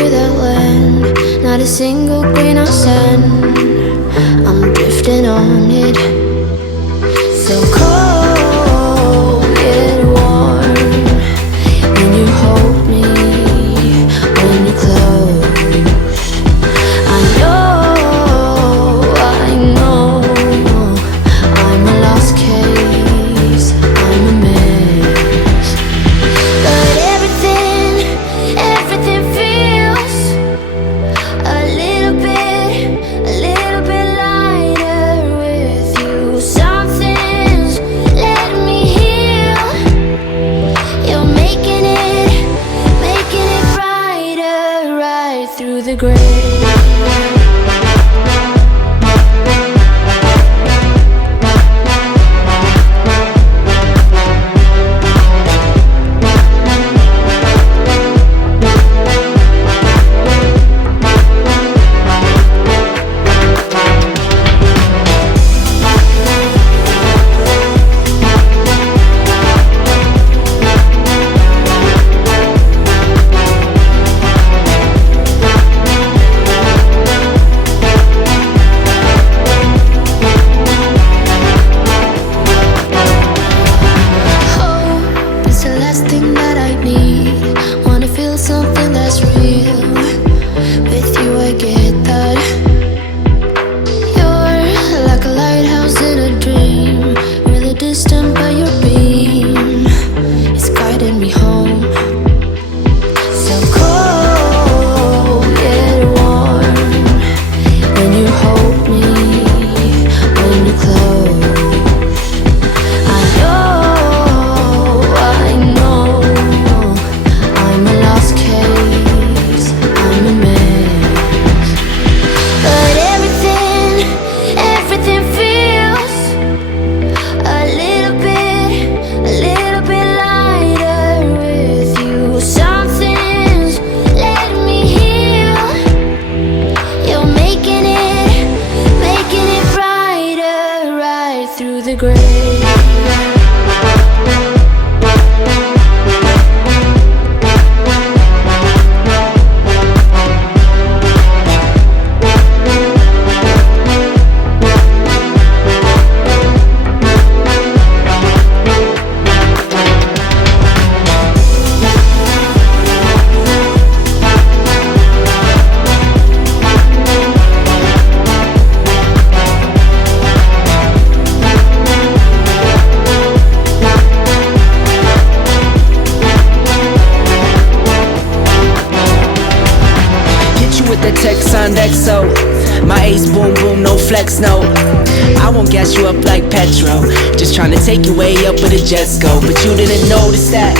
through that land, not a single grain of sand. I'm drifting on it. So cold yet warm, when you hold me, when you close. I know, I'm a lost case, I'm a mess. But everything feels a little bit lighter with you. Something's letting me heal. You're making it brighter, right through the gray. It's the last thing that I need. Wanna feel something that's real. With you I get that. You're like a lighthouse in a dream, really distant but your beam is guiding me home. So cold yet warm, when you hold me, when you close. I know, I'm a lost case, I'm a mess. But everything feels a little bit lighter with you. Something's letting me heal. You're making it brighter, right through the gray. Hit you with the text on XO. My ace boom boom, no flex, no. I won't gas you up like petrol. Just tryna take you way up where the jets go. But you didn't notice that